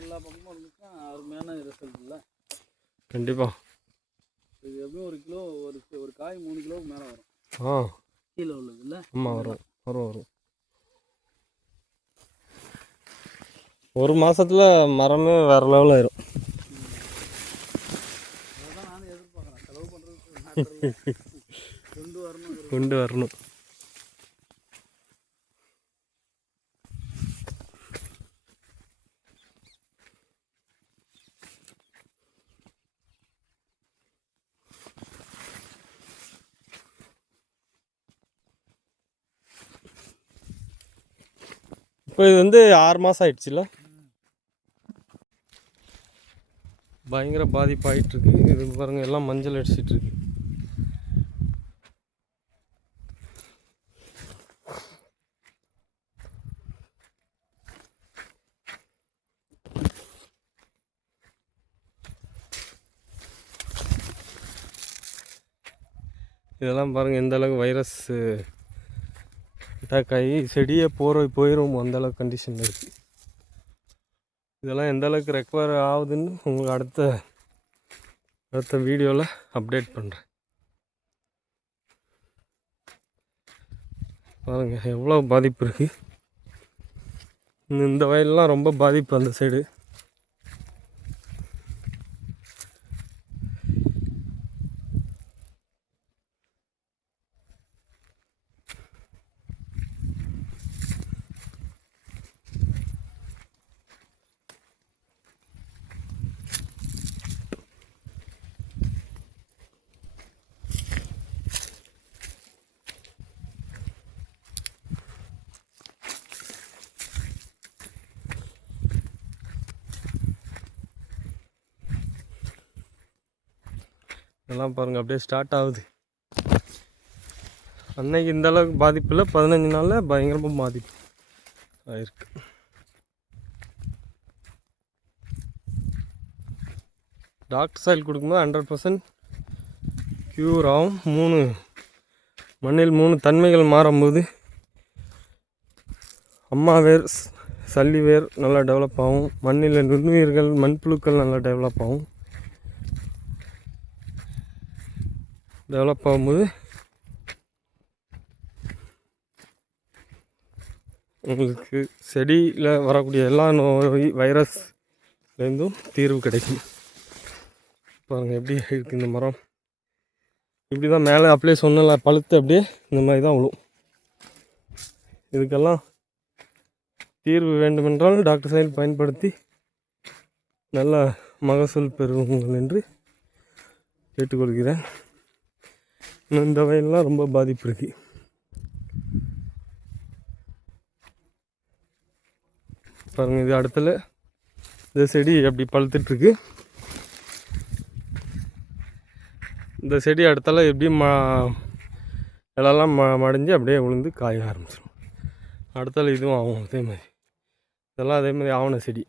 எல்லா பக்கமும் இருந்துச்சுன்னா அருமையான ரிசல்ட் இல்லை? கண்டிப்பாக. இது எப்படியும் 1 கிலோ ஒரு காய் 3 கிலோவுக்கு மேலே வரும். கீழே உள்ளது இல்லை? ஆமாம், வரும். 1 மாதத்தில் மரமே வேறு லெவலில் ஆயிரும். அதான் நானும் எதிர்பார்க்குறேன். செலவு பண்ணுறதுக்கு கொண்டு வரணும். இப்போ இது 6 மாதம் ஆயிடுச்சுல்ல? பயங்கர பாதிப்பாயிட்டுருக்கு. இது பாருங்கள், எல்லாம் மஞ்சள் அடிச்சிட்ருக்கு. இதெல்லாம் பாருங்கள் எந்த அளவுக்கு வைரஸ் அட்டாக் ஆகி செடியே போயிடும் அந்தளவுக்கு கண்டிஷனில் இருக்குது. இதெல்லாம் எந்த அளவுக்கு ரெக்கவர் ஆகுதுன்னு உங்களுக்கு அடுத்த வீடியோவில் அப்டேட் பண்ணுறேன். பாருங்கள் எவ்வளோ பாதிப்பு இருக்குது. இந்த வயல்லாம் ரொம்ப பாதிப்பு அந்த சைடு. இதெல்லாம் பாருங்கள் அப்படியே ஸ்டார்ட் ஆகுது. அன்னைக்கு இந்த அளவுக்கு பாதிப்பு இல்லை, 15 நாளில் பயங்கரமாக பாதிப்பு ஆயிருக்கு. டாக்டர் சாயில் கொடுக்கும்போது 100% க்யூர் ஆகும். மண்ணில் 3 தன்மைகள் மாறும்போது அம்மா வேர், சல்லி வேர் நல்லா டெவலப் ஆகும். மண்ணில் நுண்ணுயிர்கள், மண்புழுக்கள் நல்லா டெவலப் ஆகும்போது உங்களுக்கு செடியில் வரக்கூடிய எல்லா நோய் வைரஸ்லேருந்தும் தீர்வு கிடைக்கும். பாருங்கள் எப்படி இருக்குது இந்த மரம். இப்படி தான் மேலே அப்படியே சொன்னல பழுத்து அப்படியே இந்த மாதிரி தான் விழும். இதுக்கெல்லாம் தீர்வு வேண்டுமென்றால் டாக்டர் சாயில் பயன்படுத்தி நல்ல மகசூல் பெறுவீர்கள் என்று கேட்டுக்கொள்கிறேன். இந்த வயல்லாம் ரொம்ப பாதிப்பு இருக்குது. பாருங்கள் இது அடுத்தல இந்த செடி அப்படி பழுத்துட்ருக்கு. இந்த செடி அடுத்தால எப்படி இலெல்லாம் மடிஞ்சு அப்படியே விழுந்து காய ஆரம்பிச்சிடும். அடுத்தால இதுவும் ஆகும் அதே மாதிரி. இதெல்லாம் அதே மாதிரி ஆவண செடி.